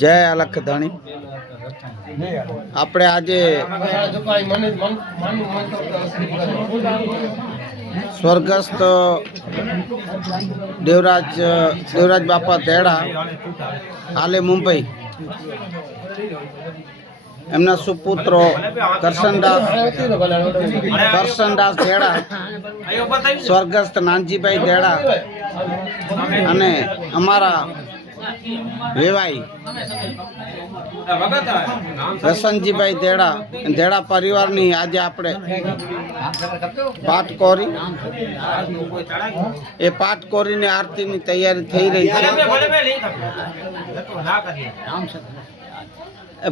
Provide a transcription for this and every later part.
જય અલખ ધણી. આપણે આજે સ્વર્ગસ્થ દેવરાજ બાપા તેડા હાલે મુંબઈ, એમના સુપુત્રો કરશનદાસ તેડા, સ્વર્ગસ્થ નાનજીભાઈ તેડા અને અમારા વેવાઈ રસનજીભાઈ તેડા પરિવારની આજે આપણે પાઠ કોરી, એ પાઠ કોરીને આરતીની તૈયારી થઈ રહી છે.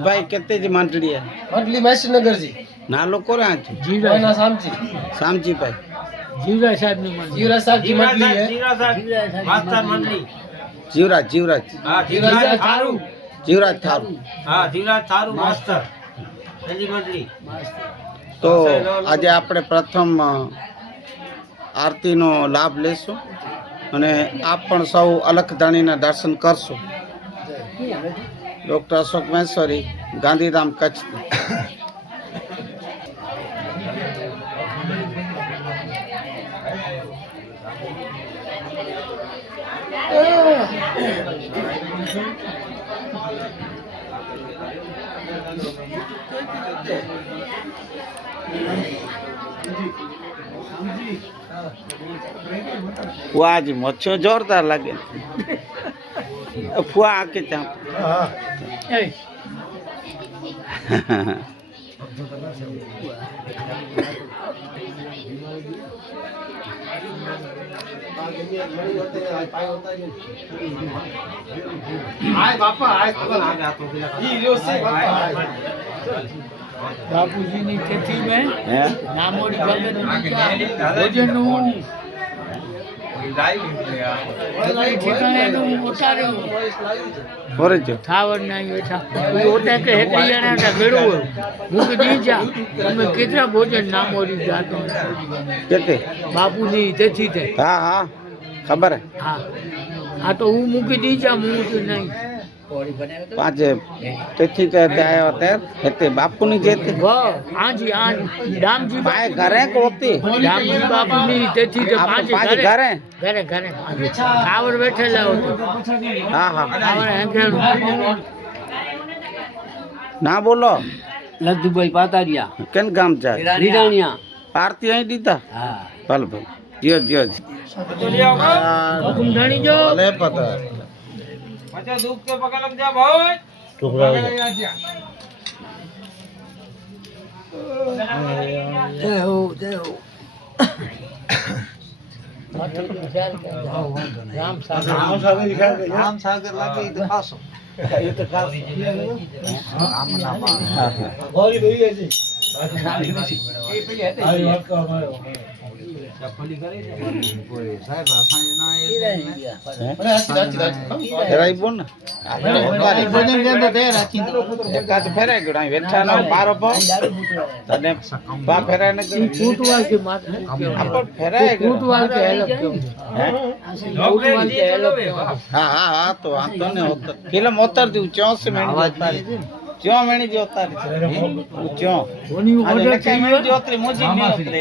ભાઈ કેટલી જી માંડળી મંડલી મહેશનગરજી ના લોકો રહ્યા છે જીવરાજ શામજીભાઈ જીવરાજ સાહેબ ની મંડલી, જીવરાજ સાહેબ की मंडली है, मास्टर मंडली જીવરાજ हां जीवराज थारू हां जीवराज थारू मास्टर एली मंडली. તો આજે આપણે પ્રથમ આરતીનો લાભ લેશું અને આપ પણ સૌ અલખ ધણીના દર્શન કરશો. ડૉક્ટર અશોક મહેશ્વરી, ગાંધીધામ, કચ્છ. વાજ મચ્છો જોરદાર લાગે. ફુआ आके ત્યાં બાપુજીની ખેતી में નામોડી ભોજનનું कितना भोजन नामोरी जातो बापूजी तेथी थे. हाँ हाँ खबर है. हाँ हाँ तो वो मुकी दीजा मुँह नहीं पाँचे तेथी ते आयो ते हेते बापू नी जेते वाह हाँ जी राम जी बाय घरे को होती राम जी बापू नी तेथी ते पाँच घरे खावर बैठे ले होते. हाँ हाँ खावर है ना बोलो लद्दूभाई पातारिया केन गाम जाए लीरानिया आरती અહીં દીધા. हाँ ભલ ભલ જીઓ જીઓ हुकुम धणी जो ભલે પતા अच्छा धूप के पकड़ लग जा भाई जय हो राम सागर लगे तो खासो ये तो खास राम नाम गौरी गई है जी ये पे है आई बात का हमारे चप्पली करे कोई साहब आसान ना ફેરાઈ બોલ ને भोजन के अंदर दे राखी એકાદ ફેરાઈ ગયો અહીં વેઠા નો બારો પાવ તને બા ફેરાય ને फूटवाल के मात આપણ ફેરાય ગયો फूटवाल के हेल्प क्यों હે फूटवाल के हेल्प હા હા હા તો આ તો ને ફિલ્મ ઉતાર દી 84 મિનિટ ઉતારી क्यों मैंने जो उतारी क्यों ओनी ऑर्डर कई मिनट जो उतरी मुझे नहीं उतरे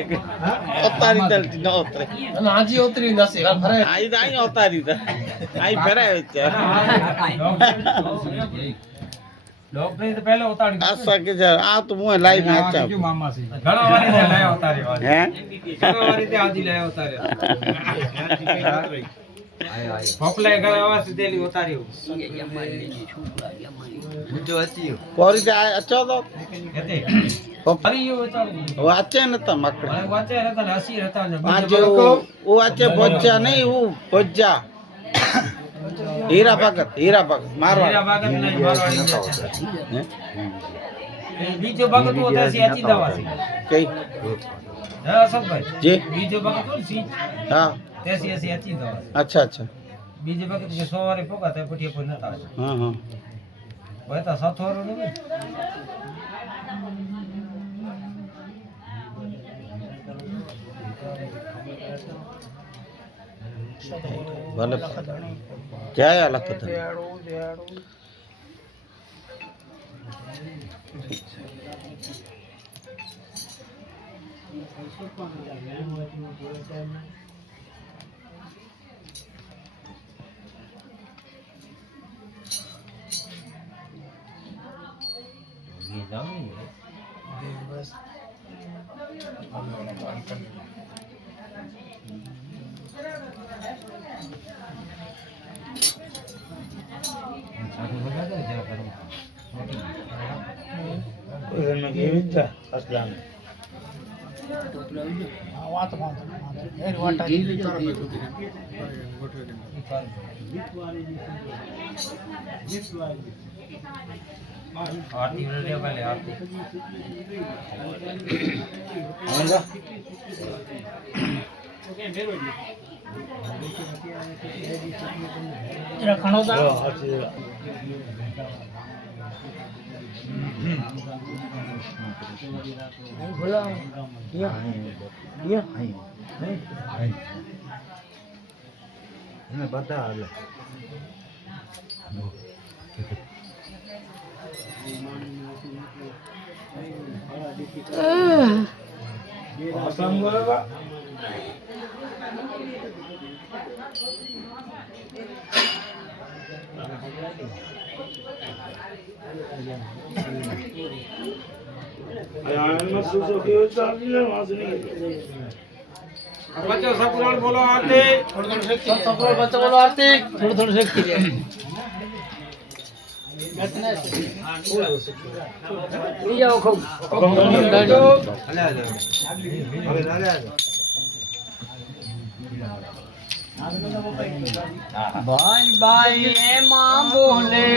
उतारी चलती न उतरे ना आजी उतरी नसे फरे आई आई उतारी था आई फेरा है लोग ने तो पहले उतार आशा के जा आ तो मुंह लाइव में अच्छा जो मामा से घणा वारी ने लाया उतारे हैं घणा वारी ते आजी लाया उतारे फोकले घणा वारी देली उतारी मुझे अच्छी हो कोरी जा अच्छा तो कहते अरे ये उतार वो अच्छे न तो मकड़ वाचे रहता हसी रहता आज वो अच्छे भोजा नहीं वो भोजा हीरा भगत मारवा मेरा बागत नहीं मारवाड़ी हैं बीजो भगत होता है अच्छी दवा से कई हां सब भाई जी बीजो भगत हो सी हां ऐसी ऐसी अच्छी दवा अच्छा अच्छा बीजो भगत के सोवारे पोका था पटिया पर नता हां हां बता साथोरो नहीं ભલે જય લખત बच्चों सपुराण बोलो आरती सपुराण बच्चा बोलो आरती थोड़ी शक्ति जाओ खूब भाई भाई एमा बोले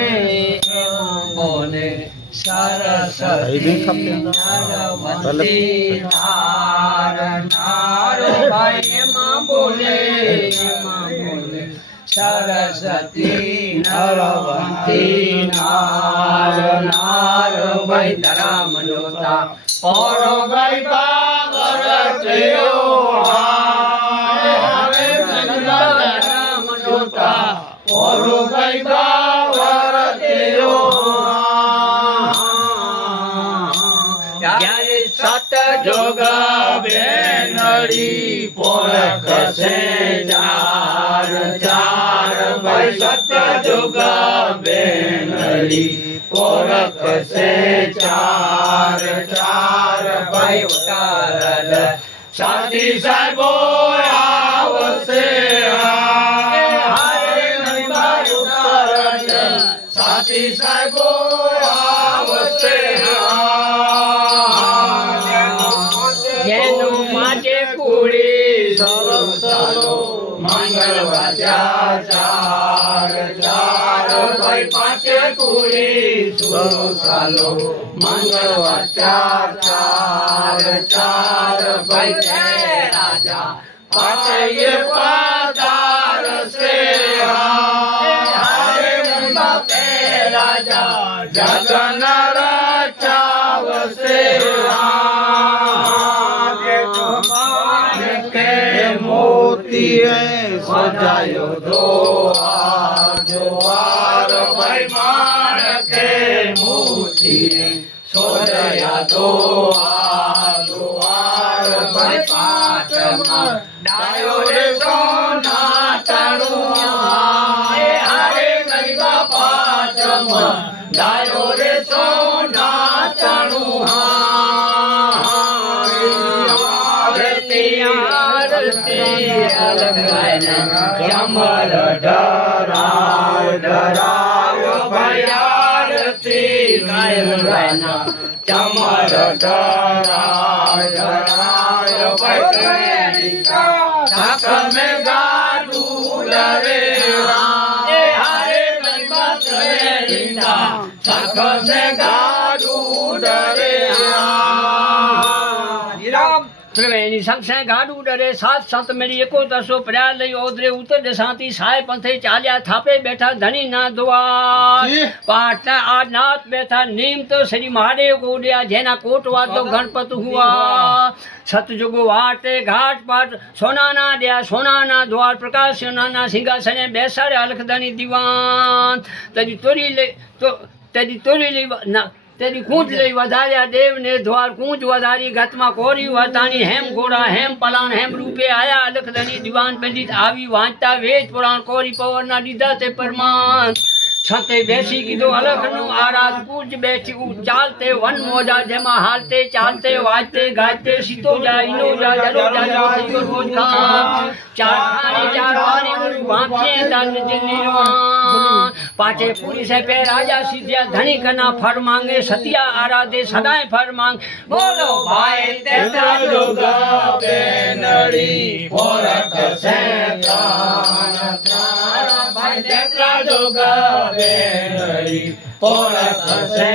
सरस्वती नरवती नार नार भाई एमा बोले सरस्वती नरवती नार नार भाई धर्म लोता और भाई बाबर सत जोग बेनड़ी पोरख से चार चार भाई सत जोग बेनड़ी पोरख से चार चार भाई उतारल साथी साहेबो आवसे साथी साहेबो आवसे જેનું માટે કુડી સરો સરો મંગળ વાજા ચાર ચાર ભાઈ પાંચે કુડી સરો સાલો મંગળ વાજા ચાર ચાર ભાઈ તે રાજા પાંચે પાતાર સે હારે મુંડા તે રાજા જગન રચાવસે मोती सजायो द्वार द्वार भाई मान के मोती सजाया द्वार द्वार भाई पाँच डायो रे सोना तणु हरे गंगा पाँच डायो रे सोना तणु कमल डराय डराय भयारती गायना कमल डराय डराय भैया साख में गाडू लरे हरे गंगा त्रेणीना साख में गाडू डरे ત્રિવેણી સંક્ષે ગાડું ડરે સાત સંત મેળી 7100 પ્રયાર લઈ ઓદરે ઉત્તર દશાથી સાય પંથે ચાલ્યા થાપે બેઠા ધણી ના દ્વાર પાટના આ નાથ બેઠા નીમ તો શ્રી મહાદેવ ગોડ્યા જેના કોટવા તો ગણપત હુआ સતજુગ વાટે ઘાટ પાટ સોનાના ડ્યા સોનાના દ્વાર પ્રકાશ સોનાના સિંહાસને બેસાડે અલખધણી દીવાન તેની તોરી લઈ તો તેની તોરી લઈ તેની કૂંજ લઈ વધાર્યા દેવને દ્વાર કૂંજ વધારી ગતમાં કોરી વતાણી હેમ ઘોડા હેમ પલાણ હેમ રૂપે આયા અલખધણી દીવાન પંડિત આવી વાંચતા વેદ પુરાણ કોરી પવનના દીધા તે પરમાન છતે બેસી કીધો અલખનું આરાધ પૂજ બેઠી ચાલતે વન મોજા જેમાં હાલતે ચાલતે વાજતે ગાજતે સીતો જા ઈનો જા જરો જા રોજ ખાન ચાર ખાને ગુરુ વાંચે તન નિર્વાણ પાછે પૂરી સે પે રાજા સિદ્ધ્યા ધણી કના ફર માંગે સતિયા આરાધે સદાય ફર માંગ બોલો ભાઈ તેતા જોગા બેનડી પોરખ સે ભાઈ તેતા જોગા બેનડી પોરખ સે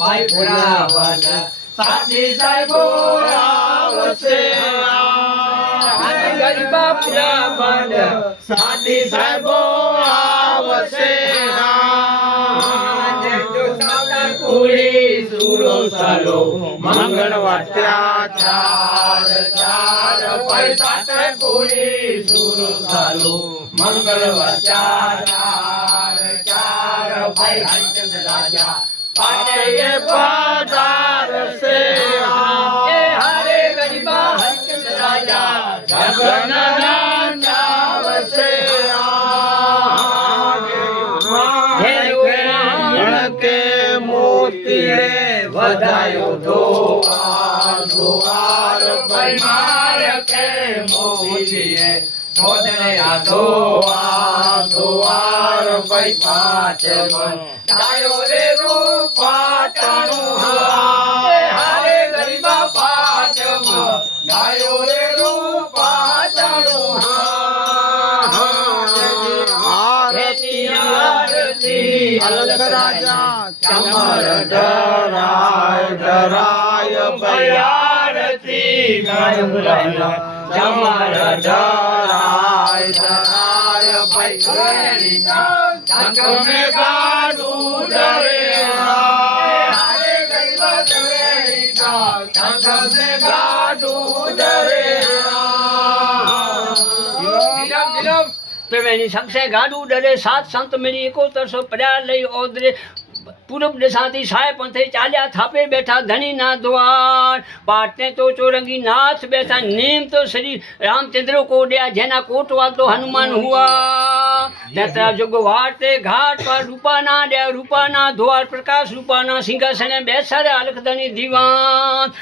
ભાઈ પુરાવન સાથી સાહેબો આવશે ગરીબા પુરાવન સાથી સાહેબો આવશે કુળી સુરો સાલો મંગળવાર ચાર ચાર પૈસા તે કુળી સુરો સાલો મંગળવાર ચાર ચાર ભાઈ હરિચંદ્ર રાજા પાટે પધારશે એ હરે ગરીબા હરિચંદ્ર રાજા જગન્નાથ આવશે વધાયો ધોવાર ભાઈ માર કે મોતીએ સોદરે આ ધોવાર ભાઈ પાંચ મન ડાયો રે રૂપાટણું હારે ગરીબા પાંચ મન ડાયો રે રૂપાટણું અલખ રાજા ચમર ડરાય ભયારતી ગંગના ચમર ડરાય ભૈરણી ચકમે ગાડું ડરે હારે ગંગા ચવેણી ચકમે ગાડું ડરે ત્રિવેણી સંક્ષે ગાડું ડરે સાત સંત મેળી 7100 પ્રયાર લઈ ઓદરે પૂર્વ દિશાથી સાય પંથે ચાલ્યા થાપે બેઠા ધણી ના દ્વાર પાટને તો ચોરંગી નાથ બેઠા નીમ તો શ્રી રામચંદ્ર કોડ્યા જેના કોટવાલ તો હનુમાન હુआ જત્રા જોગ વાટે ઘાટ પર રૂપાના ડ્યા રૂપાના દ્વાર પ્રકાશ રૂપાના સિંહાસને બેસાડે અલખધણી દીવાન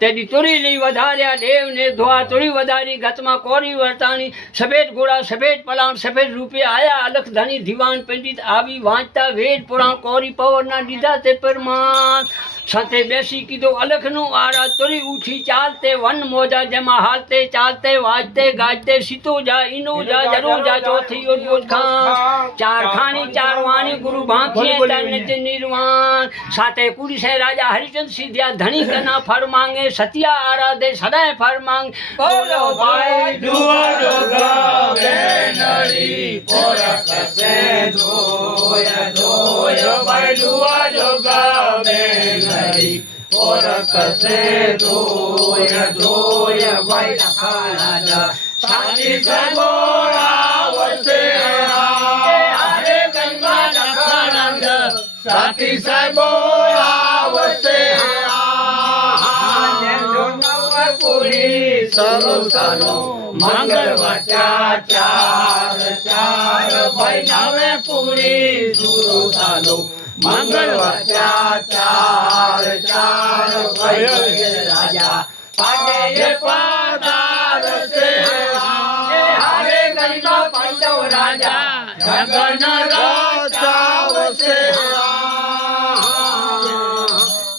તેની તોરી લઈ વધાર્યા દેવને દ્વાર તોરી વધારી ગતમાં કોરી વર્તાણી સફેદ ઘોડા સફેદ પલાણ સફેદ રૂપે આયા અલખધણી દીવાન પંડિત આવી વાંચતા વેદ પુરાણ કોરી પવનના દીધા તે પરમાન સાથે બેસી કીધો અલખનું આરા તોરી ઉઠી ચાલતે વન મોજા જેમાં હાલતે ચાલતે વાજતે ગાજતે સીતો જા ઈનો જા જરો જા ચોથી રોજ ખાન ચાર ખાની ચાર વાણી ગુરુ ભાંખીએ તન નિર્વાણ સાથે કુડી સે રાજા હરિચંદ સિદ્ધ્યા ધણી કના ફર માંગે સતિયા આરાધે સદાય ફર માંગ બોલો ભાઈ દુઆ બેનડી પોરખ સે ધોય ધોય ભાઈ દુઆ જોગા બેનડી પોરખ સે ધોય ધોય ભાઈ રાજા સાથી સગો આવશે હરે ગંગા નખાનંદ સાથી સાહેબો આવશે સરો સરો મંગળવાર ચાર ચાર ભાઈ નવે પૂરી સુરો સાલો મંગળવાર ચાર ચાર ભાઈ રાજા પાટે પધારશે હરે ગંગા પાંડવ રાજા જગન્નાથ આવશે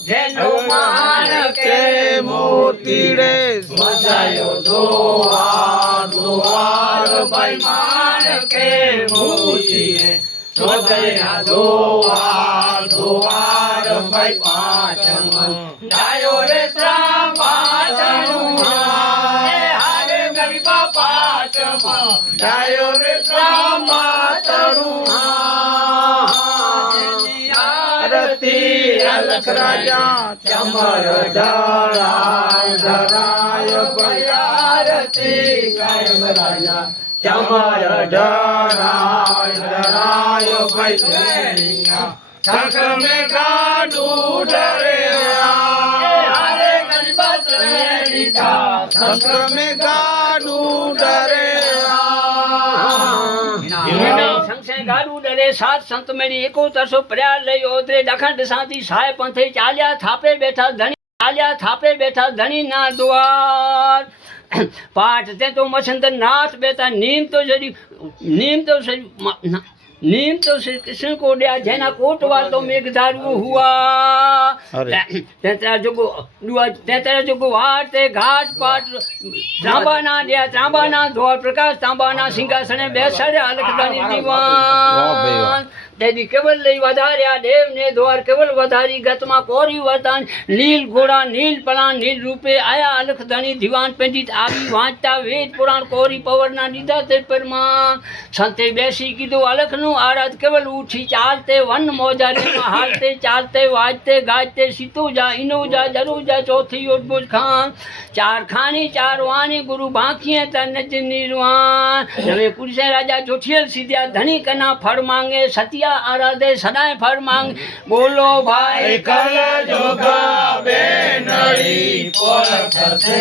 જેનો મહાન કે મોતી રે સજાયો દ્વાર ભાઈ માન કે મોતી રે સજાયા દ્વાર ભાઈ પાંચ મન ડાયો રે જાયો રે ત્રામાતણું આરતી અલખ રાજા ચમર ઢળાય ધરાય ભાઈ આરતી કાયમ રાજા ચમર ઢળાય ધરાય ભાઈ શંખ મેં ગાડું ડરે હારે ગરબા ત્રેડીકા શંખ મેં ગાડું ડરે સંશે ગાડું ડરે સાત સંત મેળી 7100 પર્યા લઈ ઓદરે દખંડ સાથી સાય પંથે ચાલ્યા થાપે બેઠા ધણી ના દ્વાર પાઠ તે તો મછંદર નાથ બેતા નીમ તો श्री कृष्ण को दिया जेना कोटवा तो मेघधारू हुआ तेतरा जोगो वाटे घाट पाट तांबाना द्वार प्रकाश तांबाना सिंहासने बेसाड्या अलखदानी दीवान तेदी केवल लई વધાર્યા દેવને દ્વાર કેવલ વધારી ગતમાં કોરી વતાન નીલ ઘોડા નીલ પલાન નીલ રૂપે આયા અલખધણી દિવાન પેંડિત આવી વાંચતા વેદ પુરાણ કોરી પવરના દીધા તે પરમાન સંતે બેસી કીધું અલખનું આરાધ કેવલ ઉઠી ચાલતે વન મોજારીમાં હાલતે ચાલતે વાજતે ગાજતે સીતો જા ઇનો જા જરો જા ચોથી ઓટબોજ ખાન ચાર ખાની ચાર વાણી ગુરુ બાંખીએ તનજ નિર્વાણ હવે પુરુષે રાજા જોઠિયલ સીધ્યા ધણી કના ફળ માંગે સતિયા आराधे सदाय फर मांग बोलो भाई कल जोगा बेनड़ी पोरखसे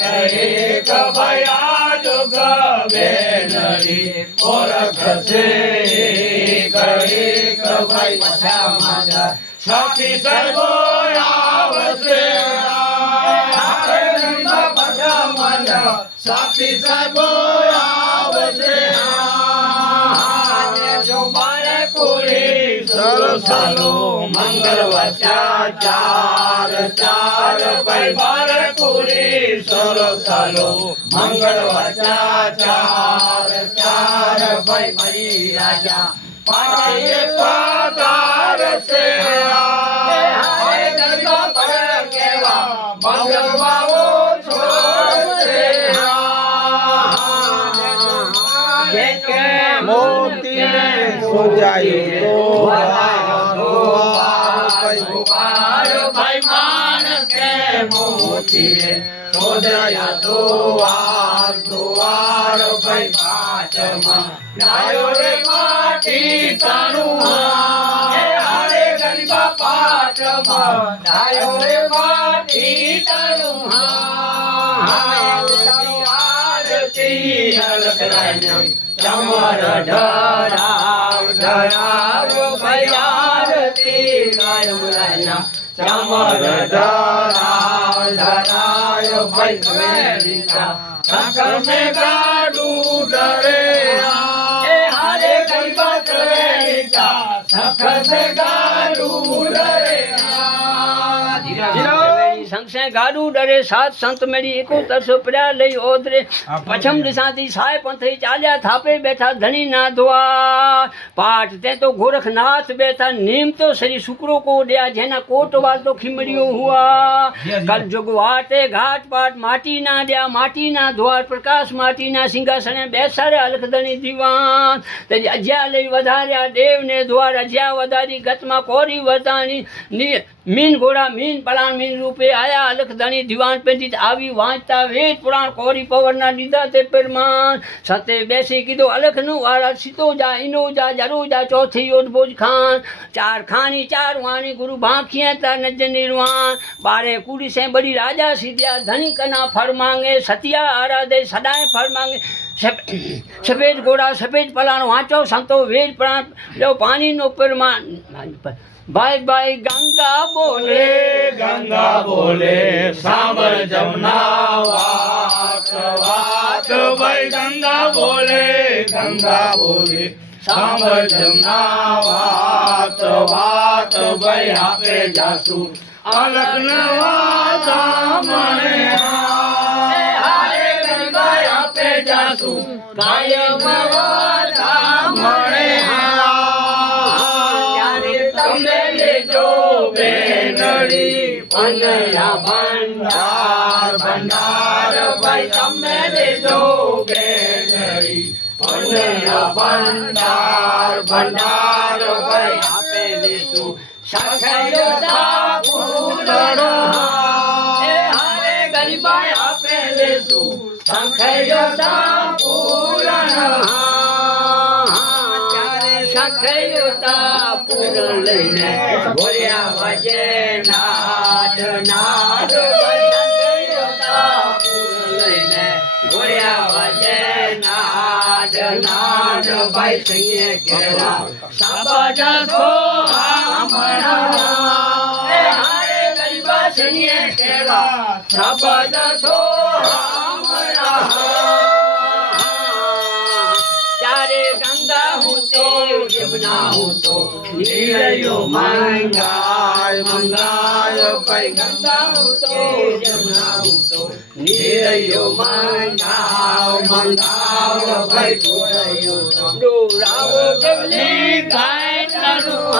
करे कभया जोगा बेनड़ी पोरखसे करे कभई पछा माजा साथी सर्वो आवसे हारे गंगा पछा माजा साथी सर्वो आवसे सरसलो मंगल वचा चार चार भाई बार कुड़ी सरसलो मंगल वचा चार चार भाई मरी राजा पाटे पगार से हाय गंगा पर केवा मंगलवाओ छोड़ से मोती सोजायो भाई मान के मोती सोजाया दुआर दुआर भाई पाचमा लायो रे माटी तनुआ हारे गरीबा पाचमा लायो रे माटी तनुआ आरती अलख राजा चमर ढराव ढराव भाई आरती कायम राजा चमर ढराव ढराव भाई मेरिका शंख में गाडू डरे हारे गरीबा त्रेडिका शंख में गाडू डरे संशय गाडू डरे सात संत मेरी 7100 पर्या लई ओदरे पछम दिशाથી સાય પંથે ચાલ્યા થાપે બેઠા ધણી ના દ્વાર પાઠ તે તો गोरखनाथ બેઠા नीम तो श्री शुक्रो को दिया जेना कोटवाल तो खिमड़ियो हुआ कल जुग वाटे घाट पाट माटी ना दिया माटी ना द्वार प्रकाश माटी ना सिंहासने बेसारे अलखधणी दीवान तेजी अज्या लई વધાર્યા देव ने द्वार अज्या વધારી गतमा कोरी वतानी मीन घोड़ा मीन पलान मीन रूपे आया अलखधणी दीवान पेंडित आवी वांचता वेद पुराण कोरी पवरना दीदा ते परमान सते बेसी कीधो अलखनु वारा सीतो जा इनो जा जरो जा चौथी ओटबोज खान चार खानी चार वाणी गुरु बांखिया ता नज निर्वाण बारे कुड़ी से बड़ी राजा सीधिया धनी कना फर मांगे सतिया आराधे सदाय फर मांगे सफेद घोड़ा सफेद पलाण वांचो संतो वेद पुराण जो पानी नो परमान भाई भाई गंगा बोले सांबर जमुना वात वात भाई गंगा बोले सांबर जमुना वात वात भाई आपे जासू अलख नवाजा मने हारे गंगा आपे जासू कायम वाजा मने भंडार भंडार भाई तमे जो ભંડાર ભંડાર ભાઈ આપે લેશું સખૈયો સાપુરણો એ હારે ગરીબાઈ આપે લેશું સખૈયો સાપુરણો ત્યારે સખૈયો સાપુરણ લઈને ભોળ્યા વાજે નાદ નાદ સખૈયો સાપુરણ લઈને ભોળ્યા વાજે નાદ નાદ ભાઈ સંગે કેળા સાબજ સો એ હારે ગરીબા સંગે કેળા સાબજ સો ચારે ગંગા હું તો યમુના હું તો નીરયો મંગાય મંગાય ભાઈ ગંગા હું તો યમુના હું તો નીરયો મંગાવ મંગાવ ભાઈ ડોરાવો કમલી ગાય તનું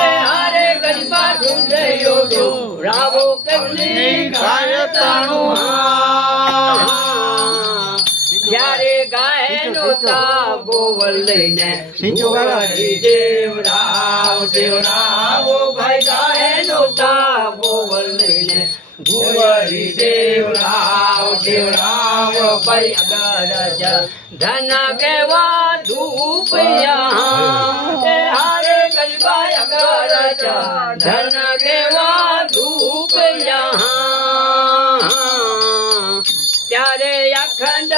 એ હારે ગરીબા ડોરાયો ડોરાવો કમલી ગાય તનું જ્યારે ગાય નો ગોવલ લઈને ગોવરી દેવરાવ દેવરાવ ભાઈ ગાય નો ગોવલ લઈને ગોવરી દેવરાવ દેવરાવ ભાઈ અગરજ ધન કેવા ધૂપિયા એ હારે ગરીબા અગરજ ધન કેવા ધૂપિયા ત્યારે અખંડ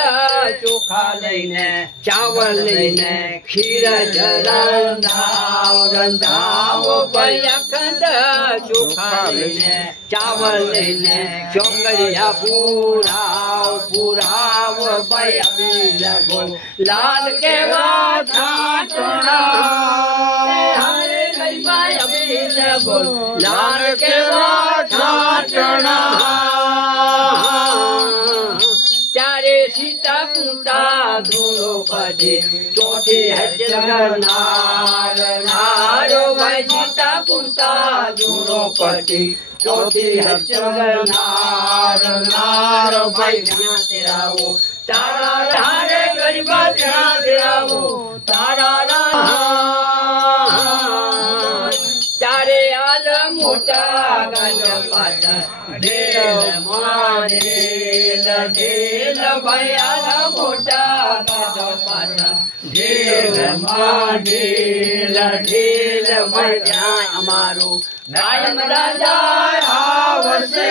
ચોખા લઈને ચાવલ લઈને ખીર રંધાવ રંધાવ ભાઈ અખંડ ચોખા લઈને ચાવલ લઈને ચોંગડિયા પૂરાવ પૂરાવ ભાઈ અબીલ ગોલ લાલ કેવા છાટણા હારે ગરીબા અબીલ ગોલ લાલ કેવા છાટણા ચારે સીતા કુંતા ધૂળો પડી ચોથી હચર નાર નારો ભાઈ સીતા કુંતા ધૂળો પડી ચોથી હચર નાર નાર ભાઈ ત્યાં તેરાવો તારા હારે ગરીબા ત્યાં તેરાવો તારા ચારે આલ મોટા ગજ પાટા દેલ મારેલ દેલ ભાઈ આલ મોટા ગજ પાટા દેલ મારેલ દેલ ભાઈ ત્યાં અમારો કાયમ રાજા આવશે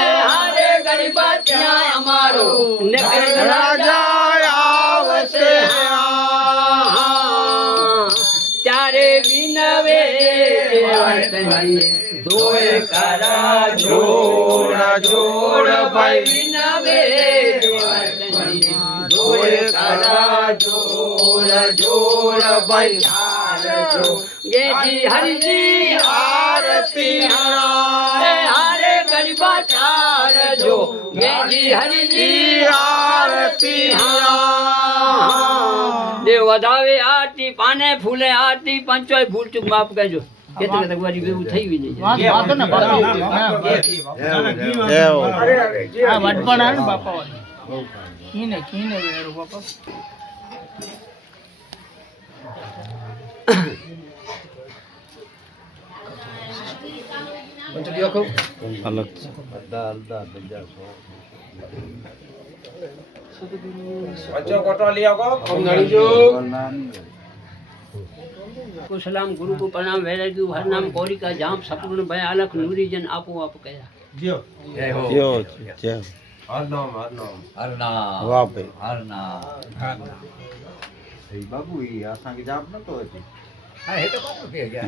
એ હારે ગરીબા ત્યાં અમારો નગર રાજા આવશે ચારે વિનવે દોય કરા જોડ જોડ ભાઈ વિનવે દોય કરા જોડ જોડ ભાઈ ચાર જો ગેજી હરિજી આરતી હારે ગરીબા ચાર જો ગેજી હરિજી આરતી દેવ વધાવે આરતી પાને ફૂલે આરતી પંચોય ભૂલ ચૂક માફ કરજો કેટલા તકવારી એવું થઈ ગઈ નહીં को सलाम गुरु को प्रणाम वैराग्यु हर नाम कौरी का जाम सपूर्ण भय आलख नूरी जन आपो आप कया जियो जय हो जय हर नाम वाह भाई बाबू ये असां खे जाप न तो अचे हा हे तो कोन पे गया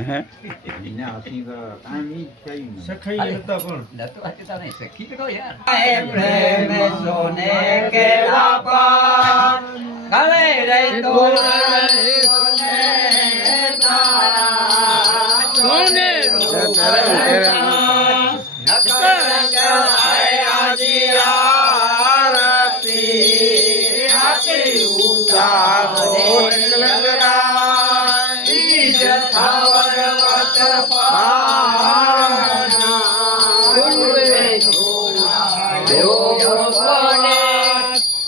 इन असीं त टाइम ई चाहिए सखई नता कोन न तो अचता नहीं सखी तो यार है प्रेम सोने के लापा गले रे तो सोने तारा सोने नकर आया जी आरती आती ऊंचा हो निकलरा थावर वत पाना गुरुवे छोड़ा यो कोने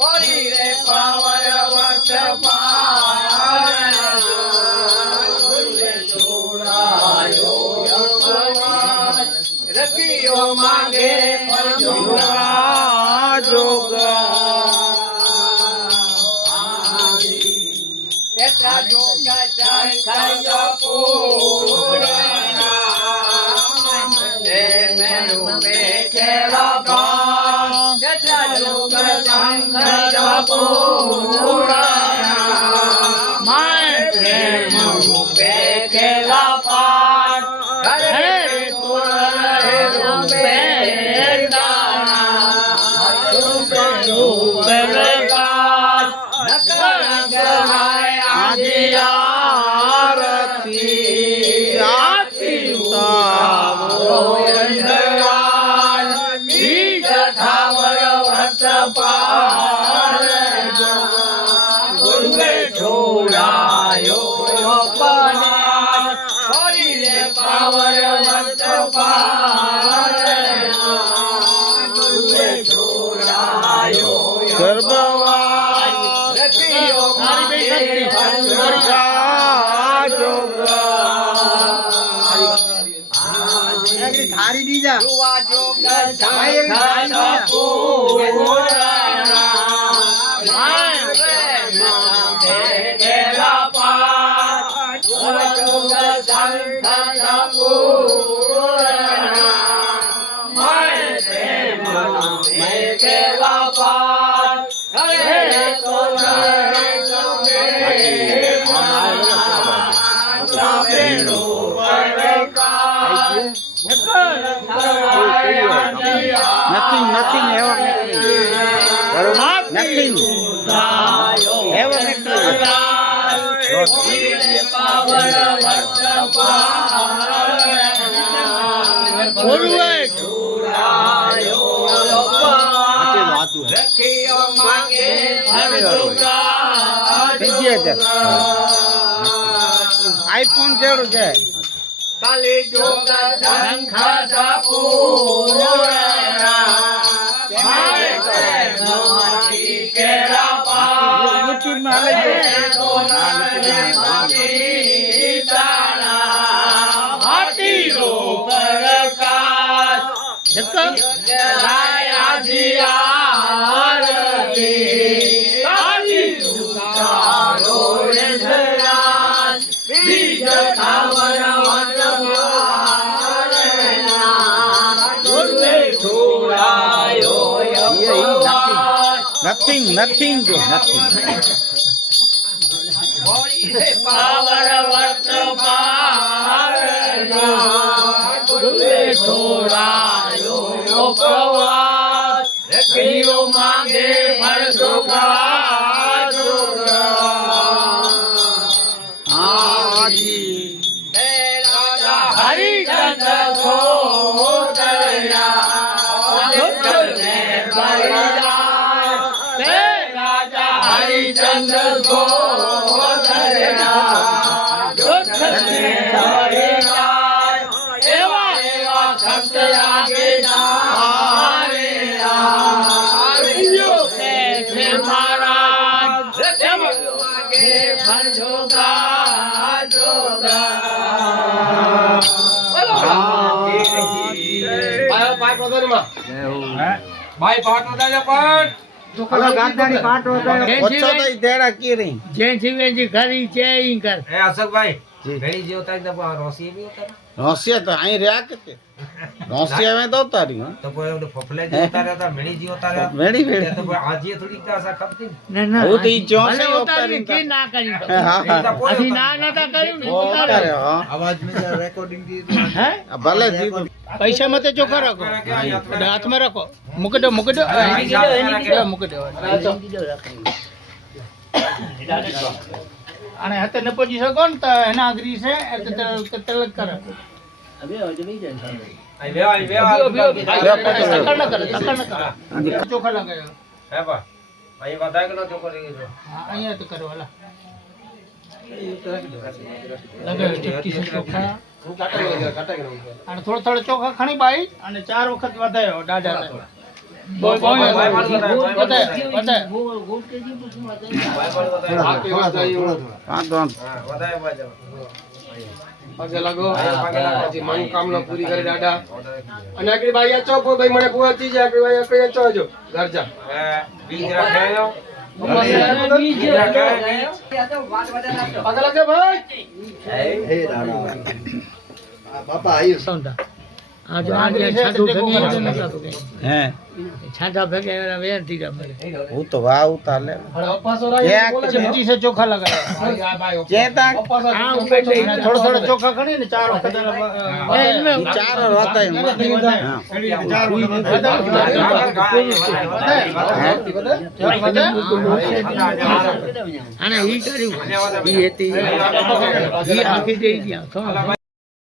कोरी रे पावर वत માંગે જોગા જોગા તેત્રા જોગા શંખજો પૂરના પ્રેમ રૂપે કેવા પાર તેત્રા જોગા શંખજો પૂરના માય પ્રેમ રૂપે કેવા પાર હરે રૂપે આરતી આરતી ઉતારો અંધરાજ બીજ થાવર વટ પાર ગુરુએ છોડાયો પનાર હરિને પાવર વટ પાર ગુરુએ છોડાયો ગર્ભવાન રખિયો મારી થારી દીજા જોવા જોગા સંઘ પૂરના માય પ્રેમ કેલા પાર જોવા જોગા સંઘ પૂરના માય પ્રેમ કેલા પાર હરે તો nothing ever nothing ever iPhone જેવું છે કાલે જોગા શંખા સાપુરના માય પ્રેમથી કેરા પાર YouTube માં હાલે હાથીનો પ્રકાશ જલાયા જીયારતી કાલી ઉતારો અંધરાજ બીજ થાવર વટ પારના ગુરુએ છોડાયો અપવાદ nothing જો nothing પાવર વટ પારના ગુરુએ છોડાયો અપવાદ રખિયો માંગે ફળ જોગા જોગા આજી હરિચંદ્ર સોદરયા જોગને બલિદાન હે રાજા હરિચંદ્ર સોદરયા જોગને બલિદાન એવા એવા શબ્દ લાગે તારે આર્યો કે છે મહારાજ રખિયો માંગે ફળ જોગા જોગા હલો ગાંધાની પાટ વગાડો ઓછો તો તેડા કીરી જે જીવેજી ઘરી છે ઈ કર જી. રોસિયા તો અહીં રહ્યા કે રોસિયા મેં તો તારી હા મેડી મેડી ના હું તો ઈ ચોસે ભલે ઉતારી ઉતારી કે ના કરી તો હા હા ਅਸੀਂ ના નતા કર્યું ને ઉતારે ઉતારે હા आवाज में रिकॉर्डिंग दी હે ભલે જીતું પૈસા મતે ચોખ્ખા રાખો હાથમાં રાખો મૂકી દો મૂકી દો મૂકી દો અને હાથે ન પહોંચી શકો ને તો એના અઘરી છે તલક કરે ચોખા લગાવ્યો અહીંયા તો કરો હાલા લગાવ્યો ચપટી છે ચોખા અને થોડો થોડો ચોખા ખણી બાઈ અને 4 વખત વધાયો દાદા પગે લાગો પછી મનોકામના પૂરી કરે દાદા અને આકડી બાઈ આ ચોપ ભાઈ મને પૂછી છે આકડી બાઈ આકડી ચોજો ઘર જા બીજ રાખેલો પગે લાગે ભાઈ હે દાદા બાપા આયુ आज आज छाटू भगे હે छाटा भगे मेरा वेर थी का હું તો વાહ ઉતાર લે અપાસો चिमटी से चोखा लगाया ચેતા थोड़ा थोड़ा चोखा खड़े ने चार वक्त ચાર હતા એમ અને ઈ કર્યું ઈ હતી ઈ આખી દઈ ગયા